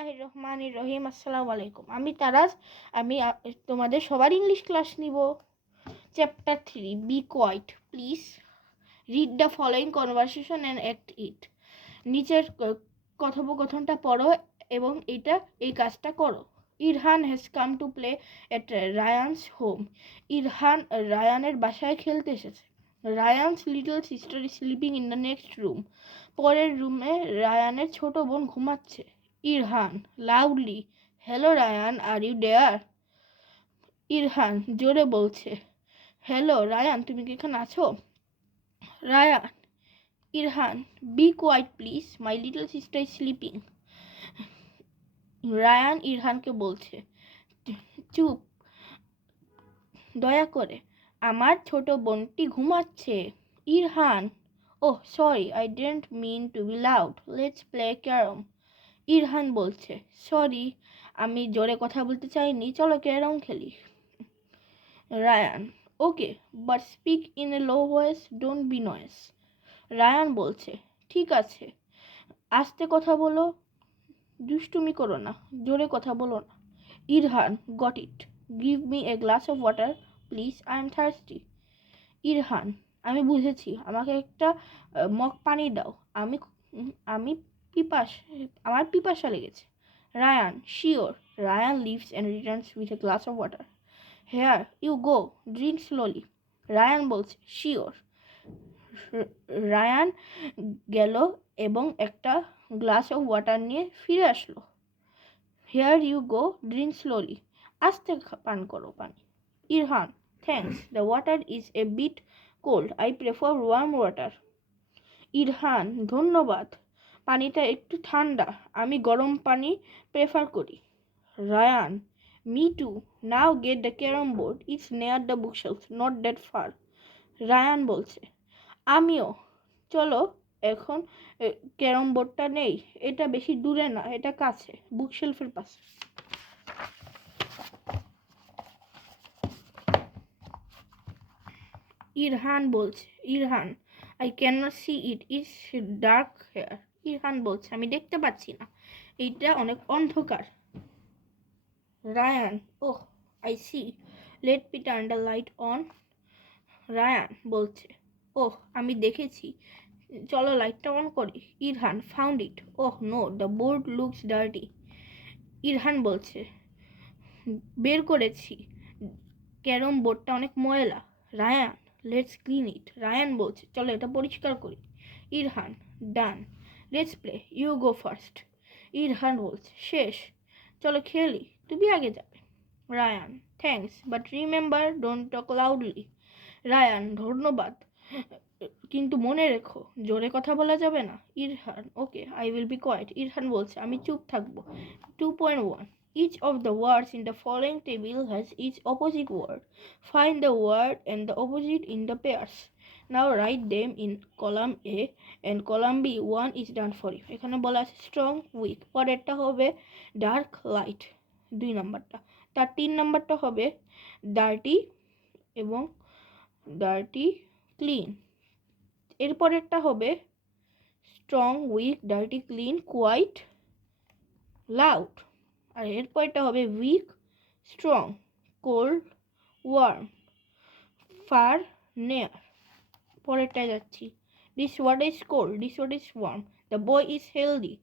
বিসমিল্লাহির রহমানির রহিম। আসসালামু আলাইকুম। আমি তারাজ। আমি তোমাদের সবার ইংলিশ ক্লাস নিব। Chapter 3, be quiet please. Read the following conversation and act it. নিচের কথোপকথনটা পড়ো এবং এই কাজটা করো। Irhan has come to play at Rayan's home. Irhan রায়ানের বাসায় খেলতে এসেছে। Rayan's little sister is sleeping in the next room. পরের রুমে রায়ানের ছোট বোন ঘুমাচ্ছে। Irhan loudly, hello Rayan, are you there? Irhan জোরে বলছে, হ্যালো রায়ান, তুমি কি এখানে আছো? Ryan, Irhan, be quiet please, my little sister is sleeping. Rayan ইরহানকে বলছে, চুপ, দয়া করে, আমার ছোট বোনটি ঘুমাচ্ছে। Irhan, oh sorry, I didn't mean to be loud, let's play carrom. Irhan বলছে, সরি, আমি জোরে কথা বলতে চাইনি, চলো ক্যারম খেলি। Ryan, okay, but speak in a low voice, don't be noise. Ryan বলছে, ঠিক আছে, আস্তে কথা বলো, দুষ্টুমি করো না, জোরে কথা বলো না। Irhan, got it, give me a glass of water please, I am thirsty. Irhan, আমি বুঝেছি, আমাকে একটা মগ পানি দাও, আমি আমি আমার পিপাসা লেগেছে। Ryan, sure. Ryan leaves and returns with a glass of water. Here you go, drink slowly. Ryan বলছে, শিওর। রায়ান গেল এবং একটা গ্লাস অফ ওয়াটার নিয়ে ফিরে আসলো। Here you go, drink slowly. আস্তে পান করো পানি। Irhan, thanks, the water is a bit cold, I prefer warm water. Irhan, ধন্যবাদ, পানিটা একটু ঠান্ডা, আমি গরম পানি প্রেফার করি। Ryan, me too, now get the carom board, it's near the bookshelf, not that far. Ryan বলছে, আমিও, চলো, এখন ক্যারম বোর্ডটা নেই, এটা বেশি দূরে না, এটা কাছে, বুকশেলফের পাশে। ইরহান বলছে, Irhan, I can not see it, it's dark here. Irhan বলছে, আমি দেখতে পাচ্ছি না, এইটা অনেক অন্ধকার। Ryan, oh I see, let me turn the light on. Ryan বলছে, ওহ আমি দেখেছি, চলো লাইটটা অন করি। Irhan, found it, oh no, the board looks dirty. Irhan বলছে, বের করেছি, ক্যারম বোর্ডটা অনেক ময়লা। Ryan, let's clean it. Ryan বলছে, চলো এটা পরিষ্কার করি। ইরহান, ডান, let's play, you go first. Irhan বলছে, শেষ, চলো খেলি, তুমি আগে যাবে। Rayan, thanks, but remember, don't talk loudly. Rayan, ধন্যবাদ, কিন্তু মনে রেখো, জোরে কথা বলা যাবে না। Irhan, okay, I will be quiet. Irhan বলছে, আমি চুপ থাকবো। 2.1, each of the words in the following table has its opposite word. Find the word and the opposite in the pairs. Now write them in column A and column B. 1 is done for you. এখানে বলা আছে strong, weak, পরেরটা হবে dark, light, 2 নাম্বারটা। তার 3 নাম্বারটা হবে dirty এবং dirty, clean। এরপরেরটা হবে strong, weak, dirty, clean, quiet, loud. আর এরপরটা হবে weak, strong, cold, warm, far, near. পরেরটায় যাচ্ছি। This word is cold, this word is warm, the boy is healthy,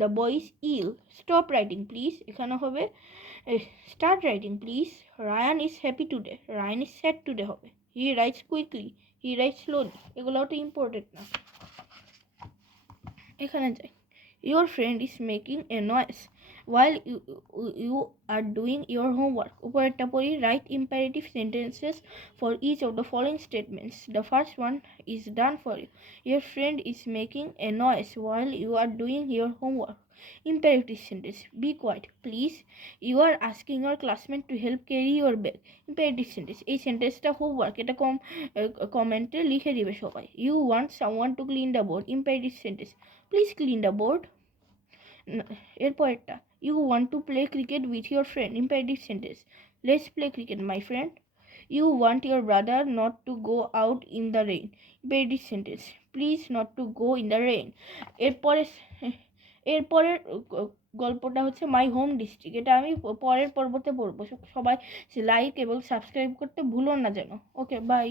the boy is ill. Stop writing please, এখানে হবে start writing please. Ryan is happy today, Ryan is sad today হবে। He writes quickly, he writes slowly. এগুলো তো important না। এখানে যাই। Your friend is making a noise while you are doing your homework. উপরেরটা পড়ি, write imperative sentences for each of the following statements. The first one is done for you. Your friend is making a noise while you are doing your homework. Imperative sentence, be quiet please, you are asking your classmate to help carry your bag. Imperative sentence, এই সেন্টেন্সটা homework, এটা কমেন্টে লিখে দিবে সবাই। You want someone to clean the board. Imperative sentence, please clean the board. এরপরেরটা, you want to play cricket with your friend. Imperative sentence, let's play cricket my friend. You want your brother not to go out in the rain. Imperative sentence, please not to go in the rain. এরপরের গল্পটা হচ্ছে my home district. এটা আমি পরের পর্বতে পড়বো। সবাই like এবং সাবস্ক্রাইব করতে ভুলো না যেন। ওকে, বাই।